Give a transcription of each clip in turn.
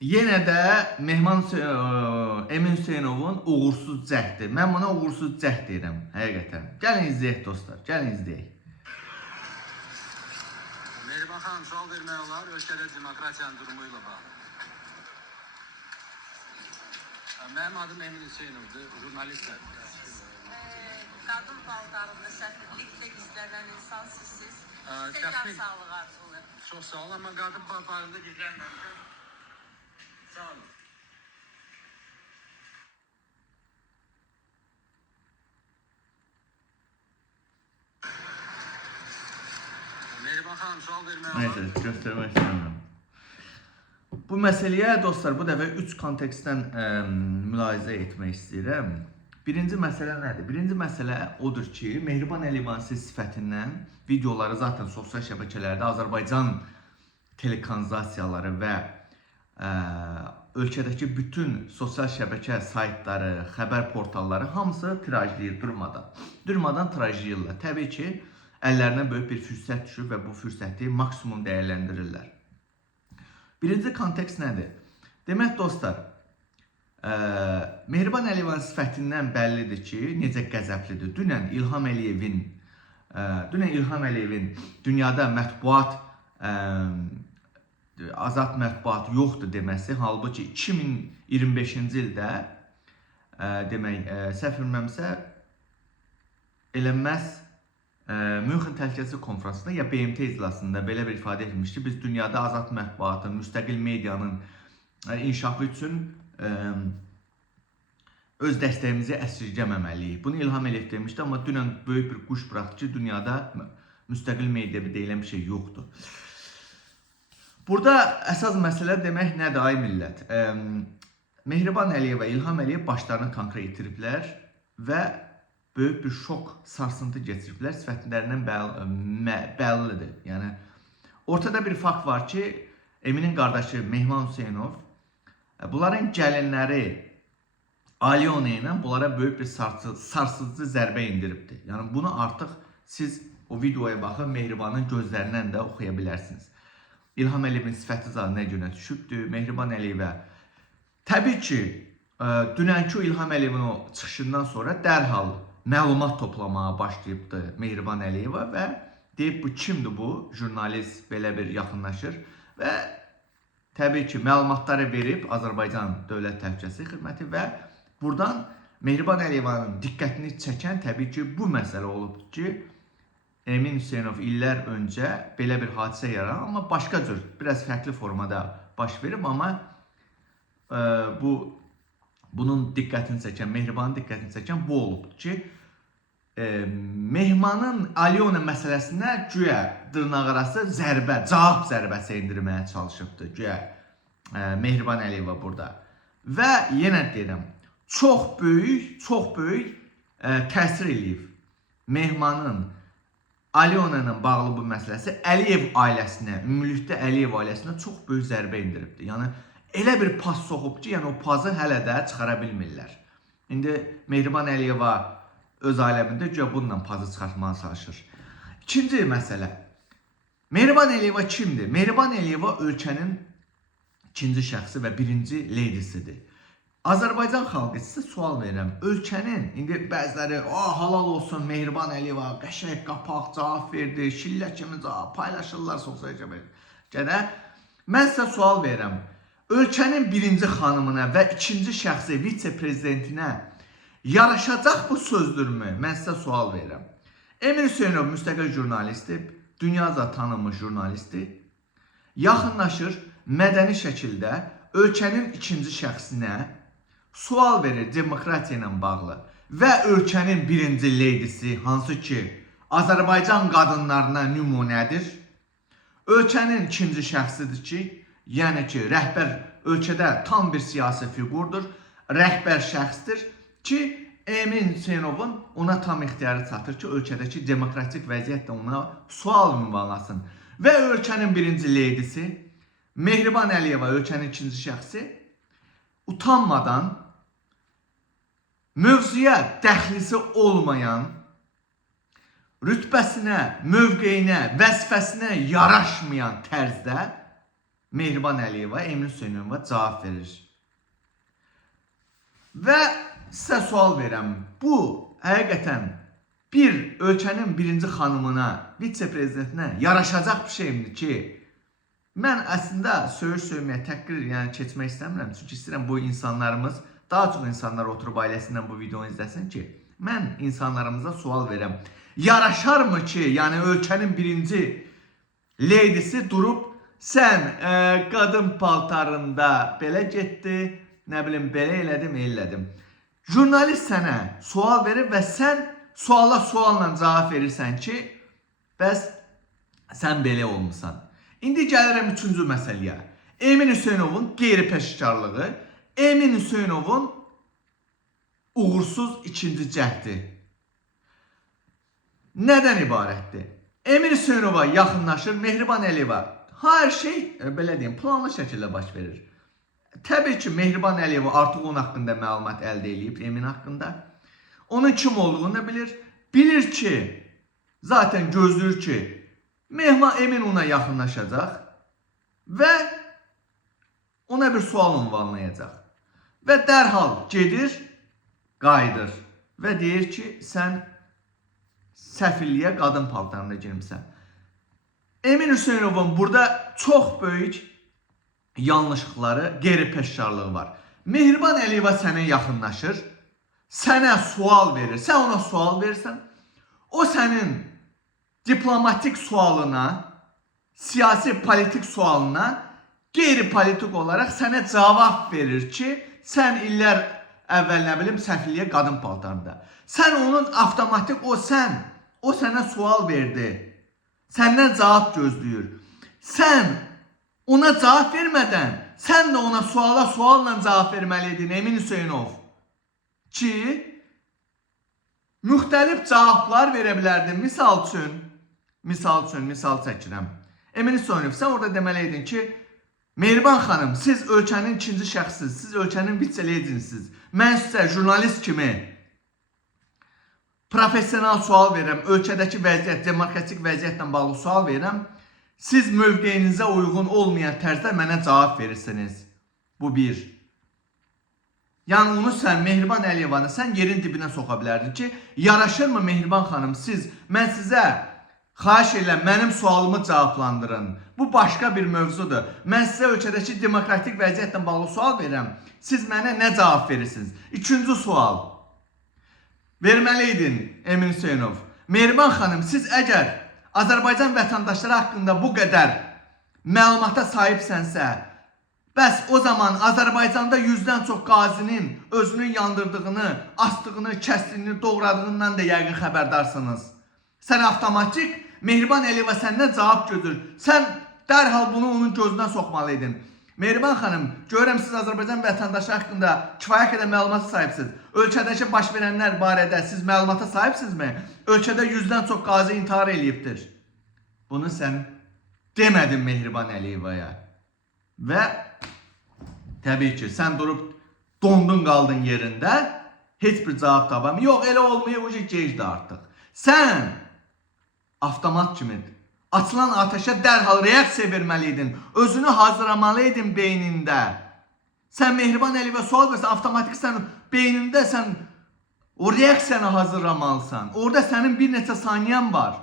Yenə də Emin Hüseynovun uğursuz cəhdi. Mən buna uğursuz cəhd deyirəm, həqiqətən. Gəlin izləyək dostlar, gəlin izləyək. Mehriban xanım, sual vermək olar, ölkədə demokratiyanın durumu ilə bağlı. Mənim adım Emin Hüseynovdur, jurnalistəm. Qadın paltarında səfirlikdə gizlənən insan sizsiz. Tekrar sağlığı arzulayın. Çox sağ olun, amma qadın paltarında gizlənməmişəm. Sağ olun. Mehriban xanım, sual vermək olar. Neyse, göstərmək istəmirəm. Bu məsələyə dostlar, bu dəfə 3 kontekstdən mülahizə etmək istəyirəm. Birinci məsələ nədir? Birinci məsələ odur ki, Mehriban Əliyevanın sifətindən videoları zaten sosial şəbəkələrdə Azərbaycan telekanalizasiyaları və ölkədəki bütün sosial şəbəkə saytları, xəbər portalları hamısı tirajlayır durmadan. Durmadan tirajlayırlar. Təbii ki, əllərinə böyük bir fürsət düşür və bu fürsəti maksimum dəyərləndirirlər. Birinci kontekst nədir? Demək dostlar, Mehriban Əliyevanın sifətindən bəllidir ki, necə qəzəblidir. Dünən İlham Əliyevin dünyada mətbuat, azad mətbuat yoxdur deməsi, halbuki 2025-ci ildə demək, səhv bilmirəmsə, eləməz Münxen Təhlükəsizlik Konfransında ya BMT iclasında belə bir ifadə etmişdi. Biz dünyada azad mətbuatın, müstəqil medianın inkişafı üçün öz dəstəyimizi əsirgəməməliyik. Bunu İlham Əliyev demişdi, amma dünən böyük bir quş buraxdı ki, dünyada müstəqil media deyilən bir şey yoxdur. Burada əsas məsələ demək nədir ay millət? Mehriban Əliyev və İlham Əliyev başlarını tankra itiriblər və böyük bir şok, sarsıntı geçiriblər. Sifətlərindən bəllidir. Yəni, ortada bir fakt var ki, Eminin qardaşı Mehman Hüseynov bunların gəlinləri Alyona ilə bunlara böyük bir sarsıcı zərbə indiribdir. Yəni, bunu artıq siz o videoya baxın, Mehribanın gözlərindən də oxuya bilərsiniz. İlham Əliyevin sifəti zaten nə günə düşübdür, Mehriban Əliyevə. Təbii ki, dünənki İlham Əliyevin o çıxışından sonra dərhal məlumat toplamağa başlayıbdır Mehriban Əliyeva və deyib, bu kimdir bu? Jurnalist belə bir yaxınlaşır və təbii ki, məlumatları verib Azərbaycan Dövlət Təhlükəsizlik Xidməti və buradan Mehriban Əliyevanın diqqətini çəkən təbii ki, bu məsələ olubdur ki, Emin Hüseynov illər öncə belə bir hadisə yaranan, amma başqa cür, biraz fərqli formada baş verib, amma bunun diqqətini çəkən, Mehribanın diqqətini çəkən bu olubdur ki, Mehmanın Alyona məsələsinə güya dırnaqarası cavab zərbəsi endirməyə çalışıbdır güya Mehriban Əliyeva burada. Və yenə deyirəm, çox böyük təsir eləyib Mehmanın Alyona ilə bağlı bu məsələsi Əliyev ailəsinə, ümumilikdə Əliyev ailəsinə çox böyük zərbə indiribdir. Yəni, elə bir pas soxub ki, yəni o pazı hələ də çıxara bilmirlər. İndi Mehriban Əliyeva öz ailəmində güya bununla pazı çıxartmağa çalışır. İkinci məsələ. Mehriban Əliyeva kimdir? Mehriban Əliyeva ölkənin ikinci şəxsi və birinci leydisidir. Azərbaycan xalqı sizə sual verirəm. Ölkənin, indi bəziləri, halal olsun Mehriban Əliyeva, qəşəng qapaq cavab verdi, şillə kimi cavab paylaşırlar sosial şəbəkədə. Mən sizə sual verirəm. Ölkənin birinci xanımına və ikinci şəxsi vitse-prezidentinə yaraşacaq bu sözdürmü? Mən sizə sual verirəm. Emin Hüseynov müstəqil jurnalistdir, dünyaca tanınmış jurnalistdir. Yaxınlaşır, mədəni şəkildə ölkənin ikinci şəxsinə sual verir demokratiya ilə bağlı və ölkənin birinci leydisi, hansı ki Azərbaycan qadınlarına nümunədir. Ölkənin ikinci şəxsidir ki, yəni ki, rəhbər ölkədə tam bir siyasi fiqurdur, rəhbər şəxsdir ki, Emin Hüseynovun ona tam ixtiyarı çatır ki, ölkədəki demokratik vəziyyətlə ona sual ünvanlasın. Və ölkənin birinci leydisi, Mehriban Əliyeva, ölkənin ikinci şəxsi, utanmadan, mövzuya dəxlisi olmayan, rütbəsinə, mövqeyinə, vəzifəsinə yaraşmayan tərzdə Mehriban Əliyeva, Emin Hüseynova cavab verir. Və sizə sual verirəm. Bu həqiqətən bir ölkənin birinci xanımına, vitse-prezidentinə yaraşacaq bir şeyimdir ki, mən əslində söyür-söyməyə, təhqir yəni keçmək istəmirəm. Çünki istəyirəm bu insanlarımız, daha çox insanlar oturub ailəsindən bu videonu izləsin ki, mən insanlarımıza sual verirəm. Yaraşarmı ki, yəni ölkənin birinci leydisi durub, sən qadın paltarında belə getdi, nə bilim, belə elədim, elədim. Jurnalist sənə sual verir və sən sualla cavab verirsən ki, bəs sən belə olmusan. İndi gəlirəm üçüncü məsələyə. Emin Hüseynovun qeyri-peşkarlığı, Emin Hüseynovun uğursuz ikinci cəhdi. Nədən ibarətdir? Emin Hüseynova yaxınlaşır, Mehriban Əliyeva. Hər şey, belə deyim, planlı şəkildə baş verir. Təbii ki, Mehriban Əliyeva artıq onun haqqında məlumat əldə edib, Emin haqqında. Onun kim olduğunu bilir. Bilir ki, zaten gözləyir ki, Emin ona yaxınlaşacaq və ona bir sual ünvanlayacaq. Və dərhal gedir, qayıdır və deyir ki, sən səfilliyə qadın paltarında girmişsən. Emin Hüseynovun burada çox böyük yanlışlıqları, qeyri-peşkarlığı var. Mehriban Əliyeva sənə yaxınlaşır, sənə sual verir, sən ona sual verirsən, o sənin diplomatik sualına, siyasi politik sualına qeyri-politik olaraq sənə cavab verir ki, sən illər əvvəl nə bilim səfilliyə qadın paltarında. Sən onun avtomatik, o sənə sual verdi, səndən cavab gözləyir. Sən ona cavab vermədən, sən də ona sualla cavab verməliydin, Emin Hüseynov. Ki, müxtəlif cavablar verə bilərdin. Misal çəkirəm. Emin Hüseynov, sən orada deməliydin ki, Mehriban xanım, siz ölkənin ikinci şəxsiz, siz ölkənin vitse-leydinsiz. Mən sizə jurnalist kimi profesional sual verirəm, ölkədəki vəziyyət, demokratik vəziyyətlə bağlı sual verirəm. Siz mövqeyinizə uyğun olmayan tərzdə mənə cavab verirsiniz. Bu bir. Yəni onu sən, Mehriban Əliyevanı sən yerin dibinə soxa bilərdin ki, yaraşırmı Mehriban xanım, mən sizə xahiş edirəm, mənim sualımı cavablandırın. Bu başqa bir mövzudur. Mən sizə ölkədəki demokratik vəziyyətlə bağlı sual verirəm. Siz mənə nə cavab verirsiniz? İkinci sual. Verməliydin Emin Hüseynov. Mehriban xanım, siz əgər Azərbaycan vətəndaşları haqqında bu qədər məlumata sahibsənsə, bəs o zaman Azərbaycanda 100-dən çox qazinin özünün yandırdığını, astığını, kəsdiyini, doğradığından da yəqin xəbərdarsınız. Sən avtomatik Mehriban Əliyeva səndən cavab gözür. Sən dərhal bunu onun gözündən soxmalıydın. Mehriban xanım, görürəm siz Azərbaycan vətəndaşı haqqında kifayət qədər məlumata sahibsiniz. Ölkədəki baş verənlər barədə siz məlumata sahibsinizmi? Ölkədə 100-dən çox qazi intihar eləyibdir. Bunu sən demədin Mehriban Əliyevaya. Və təbii ki, sən durub dondun qaldın yerində, heç bir cavab tapam. Yox, elə olmayıb, o gecdir artıq. Sən avtomat kimi açılan ateşə dərhal reaksiya verməliydin. Özünü hazırlamalıydin beynində. Sən Mehriban Əliyeva sual versən, avtomatik sən beynində sən o reaksiyanı hazırlamalısan. Orada sənin bir neçə saniyən var.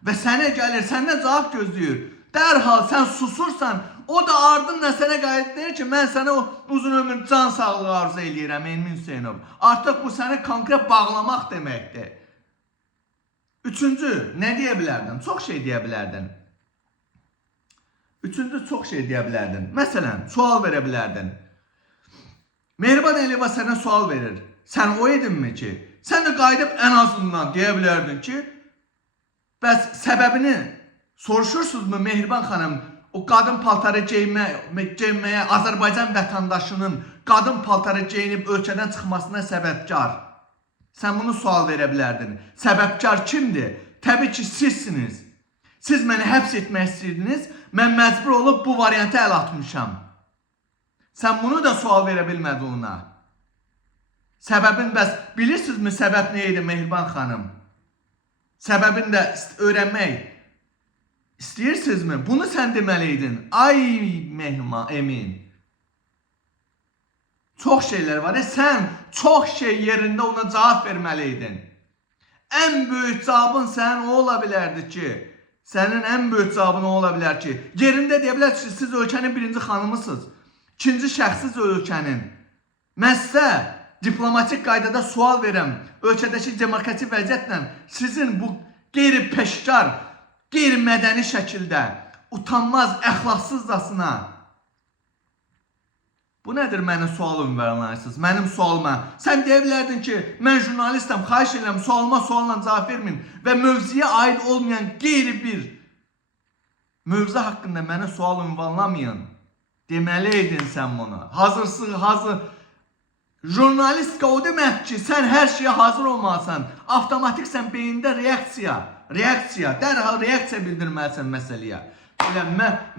Və sənə gəlir, səndən cavab gözləyir. Dərhal sən susursan, o da ardınla sənə qayıt deyir ki, mən sənə uzun ömür can sağlığı arzu eləyirəm, Emin Hüseynov. Artıq bu səni konkret bağlamaq deməkdir. Üçüncü, nə deyə bilərdin? Çox şey deyə bilərdin. Məsələn, sual verə bilərdin. Mehriban Əliyeva sənə sual verir. Sən o edinmi ki? Sən də qayıdıb ən azından deyə bilərdin ki, bəs səbəbini soruşursunuzmu Mehriban xanım? O qadın paltarı geyinməyə Azərbaycan vətəndaşının qadın paltarı geyinib ölkədən çıxmasına səbəbkar. Sən bunu sual verə bilərdin. Səbəbkar kimdir? Təbii ki, sizsiniz. Siz məni həbs etmək istəyirdiniz, mən məcbur olub bu variantı əl atmışam. Sən bunu da sual verə bilmədin ona. Səbəbin bəs, bilirsinizmi səbəb nə idi Mehriban xanım? Səbəbini də öyrənmək İstəyirsinizmi? Bunu sən deməliydin. Ay Mehman, Emin. Çox şeylər var. Sən çox şey yerində ona cavab verməliydin. Ən böyük cavabın sənin o ola bilərdi ki, sənin ən böyük cavabın o ola bilər ki, yerində deyə bilər ki, siz ölkənin birinci xanımısınız, ikinci şəxsiz ölkənin. Mən sizə diplomatik qaydada sual verəm, ölkədəki demokratik vəziyyətlə sizin bu qeyri-peşkar, qeyri-mədəni şəkildə, utanmaz, əxlaqsızcasına. Bu nədir mənim sual ünvanlarsınız? Mənim sualıma. Sən deyə bilərdin ki, mən jurnalistəm, xahiş edirəm, sualıma sualla cavab vermin və mövzuya aid olmayan qeyri bir mövzu haqqında mənə sual ünvanlamayın. Deməliydin sən bunu. Hazır. Jurnalistika o demək ki, sən hər şeyə hazır olmalısan. Avtomatik sən beyində reaksiya, dərhal reaksiya bildirməlisən məsələyə.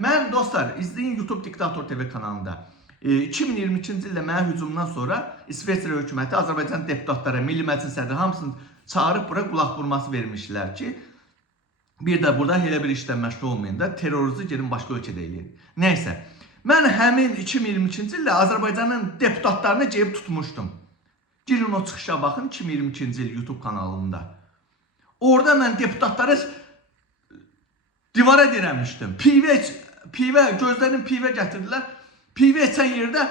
Mən dostlar, izləyin YouTube Diktator TV kanalında. 2022-ci ildə mənə hücumdan sonra İsveçrə hökuməti Azərbaycan deputatlara, Milli Məclis sədri hamısını çağırıb bura qulaq vurması vermişlər ki, bir də burada elə bir işlə məşğul olmayın da, terrorizi gedin başqa ölkədə eləyin. Nəysə, mən həmin 2022-ci ildə Azərbaycanın deputatlarını gəlib tutmuşdum. Girin o çıxışa baxın 2022-ci il YouTube kanalında. Orada mən deputatları divara dirəmişdim. Pivə, gözlərini pivə gətirdilər. Pivə içən yerdə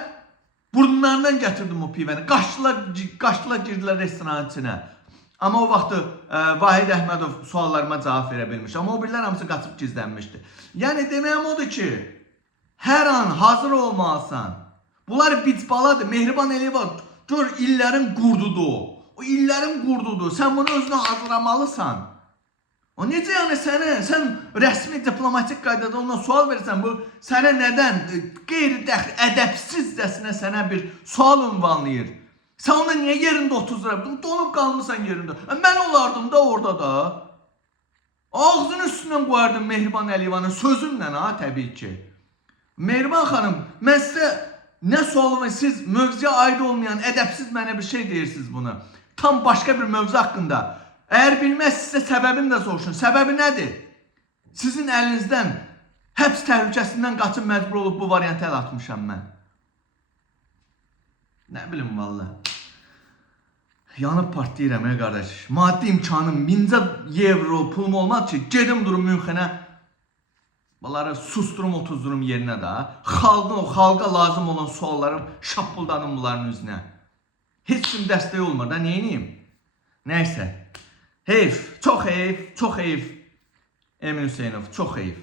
burnlarından gətirdim o pivəni. Qaçdılar girdilər restoranın içinə. Amma o vaxtı Vahid Əhmədov suallarıma cavab verə bilmiş. Amma o birlər hamısı qaçıb gizlənmişdi. Yəni deməyim odur ki, hər an hazır olmalısan. Bunlar bicbaladır. Mehriban Əliyeva gör illərin qurdudur. O illərin qurdudur. Sən bunu özünə hazırlamalısan. O necə yəni sən rəsmi diplomatik qaydada ondan sual verirsən, bu sənə nədən qeyri-dəxli, ədəbsizcəsinə sənə bir sual ünvanlayır. Sən ona niyə yerində otuzdurabdın? Donub qalmışsan yerində. Mən olardım da orada da. Ağzının üstündən qoyardım Mehriban Əliyevanın sözünlə ha, təbii ki. Mehriban xanım, mən sizə nə sualım var? Siz mövzuya aid olmayan, ədəbsiz mənə bir şey deyirsiniz bunu. Tam başqa bir mövzu haqqında. Əgər bilməzsinizsə səbəbini də soruşun. Səbəbi nədir? Sizin əlinizdən həbs təhlükəsindən qaçıb məcbur olub bu variantı əl atmışam mən. Nə bilim valla. Yanıb partlayıram qardaş. Maddi imkanım 1000 euro pulum olmaz ki, gedim durum Münxenə. Bunları susturum, otuzdurum yerinə də. Xalqa lazım olan suallarım şappıldanım bunların üzünə. Heç kim dəstək olmur da, neyiniyim? Nəysə. Heyf, çox heyf, çox heyf. Emin Hüseynov, çox heyf.